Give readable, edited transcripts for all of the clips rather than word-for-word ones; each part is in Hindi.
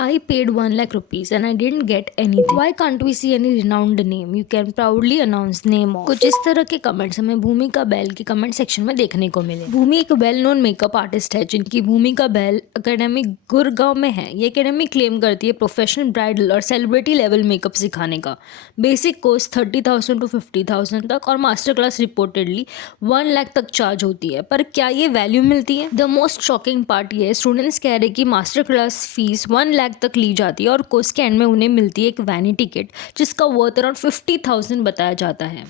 I paid 1 lakh rupees and I didn't get anything. Why can't we see any renowned name? You can proudly announce name of. कुछ इस तरह के कमेंट्स हमें भूमिका बैल की कमेंट सेक्शन में देखने को मिले। भूमि एक वेल नोन मेकअप आर्टिस्ट है जिनकी भूमिका बैल एकेडमी गुड़गांव में है। ये एकेडमी क्लेम करती है प्रोफेशनल ब्राइडल और सेलिब्रिटी लेवल मेकअप सिखाने का। बेसिक कोर्स 30,000 to 50,000 तक और मास्टर क्लास रिपोर्टेडली 1 लाख तक चार्ज होती है। पर क्या ये वैल्यू मिलती है? द मोस्ट शॉकिंग पार्ट ये स्टूडेंट्स कह रहे कि मास्टर क्लास फीस 1 लाख तक ली जाती है और कोर्स के एंड में उन्हें मिलती है एक वैनिटी किट जिसका वर्थ अराउंड 50,000 बताया जाता है।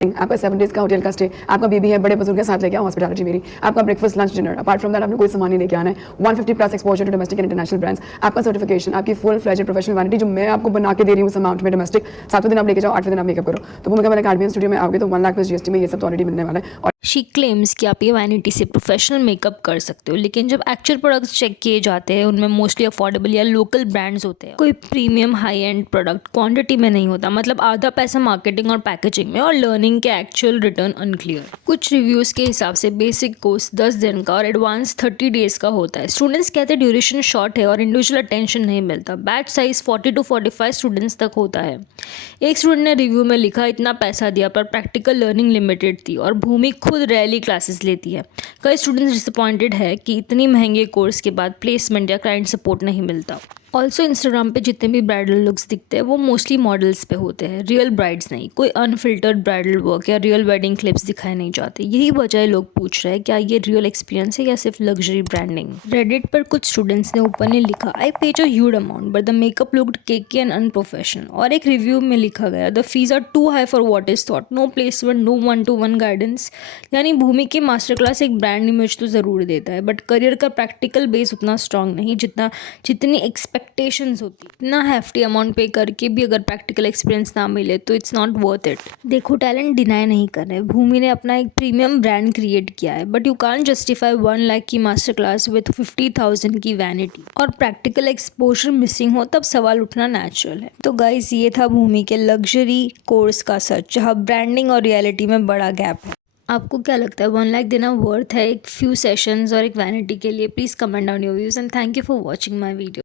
आपका 7 डेज का होटल का स्टे, आपका बेबी है, बड़े बुजुर्ग के साथ लेके आओ हॉस्पिटलिटी मेरी, आपका breakfast lunch dinner, apart from that आपने कोई सामान नहीं लेके आना है। 150 plus exposure to domestic and international brands, आपका सर्टिफिकेशन, आपकी फुल फ्लेज्ड प्रोफेशनल वैनिटी जो मैं आपको बना के दे रही हूँ उस अमाउंट में डोमेस्टिक। 7वें दिन आप लेके जाओ, 8वें दिन आप मेकअप करो। तो भूमिका मैंने अकेडमी स्टूडियो में आओगे तो 1 लाख प्लस जीएसटी में ये सब तो ऑलरेडी मिलने वाला है। और शी क्लेम्स कि आप ये वैनिटी से प्रोफेशनल मेकअप कर सकते हो, लेकिन जब एक्चुअल प्रोडक्ट्स चेक किए जाते हैं उनमें मोस्टली अफोर्डेबल या लोकल ब्रांड्स होते हैं। कोई premium high and product quantity में नहीं होता, मतलब आधा पैसा मार्केटिंग और पैकेजिंग में और लर्निंग के एक्चुअल रिटर्न अनक्लियर। कुछ रिव्यूज़ के हिसाब से बेसिक कोर्स 10 दिन का और एडवांस 30 डेज का होता है। स्टूडेंट्स कहते हैं ड्यूरेशन शॉर्ट है और इंडिविजुअल अटेंशन नहीं मिलता। बैच साइज 40 to 45 स्टूडेंट्स तक होता है। एक स्टूडेंट ने रिव्यू में लिखा, इतना पैसा दिया पर प्रैक्टिकल लर्निंग लिमिटेड थी और भूमि खुद रैली क्लासेस लेती है। कई स्टूडेंट्स डिसअपॉइंटेड है कि इतनी महंगे कोर्स के बाद प्लेसमेंट या क्लाइंट सपोर्ट नहीं मिलता। ऑल्सो इंस्टाग्राम पे जितने भी ब्राइडल लुक्स दिखते हैं वो मोस्टली मॉडल्स पे होते हैं, रियल ब्राइड्स नहीं। कोई अनफिल्टर्ड ब्राइडल वर्क या रियल वेडिंग क्लिप्स दिखाए नहीं जाते। यही वजह है लोग पूछ रहे हैं क्या ये रियल एक्सपीरियंस है या सिर्फ लग्जरी ब्रांडिंग। रेडिट पर कुछ स्टूडेंट्स ने ऊपर ने लिखा, I paid a huge amount but the makeup looked cakey and unprofessional. और एक रिव्यू में लिखा गया, the fees are too high for what is taught, no placement, no 1-to-1 guidance. यानी भूमि की मास्टर क्लास एक ब्रांड इमेज तो ज़रूर देता है बट करियर का प्रैक्टिकल बेस उतना स्ट्रांग नहीं जितनी एक्सपेक्टेशंस होती। इतना हैफ्टी अमाउंट पे करके भी अगर प्रैक्टिकल एक्सपीरियंस ना मिले तो इट्स नॉट वर्थ इट। देखो, टैलेंट डिनाई नहीं कर रहे, भूमि ने अपना एक प्रीमियम ब्रांड क्रिएट किया है but you can't justify 1 lakh की मास्टर क्लास विथ 50,000 की वैनिटी और प्रैक्टिकल एक्सपोजर मिसिंग हो तब सवाल उठना नेचुरल है। तो गाइस, ये था भूमि के लग्जरी कोर्स का सच, जहाँ ब्रांडिंग और रियलिटी में बड़ा गैप है। आपको क्या लगता है 1 लाख देना वर्थ है एक फ्यू सेशंस और एक वैनिटी के लिए? Please comment down your views and thank you for watching my video.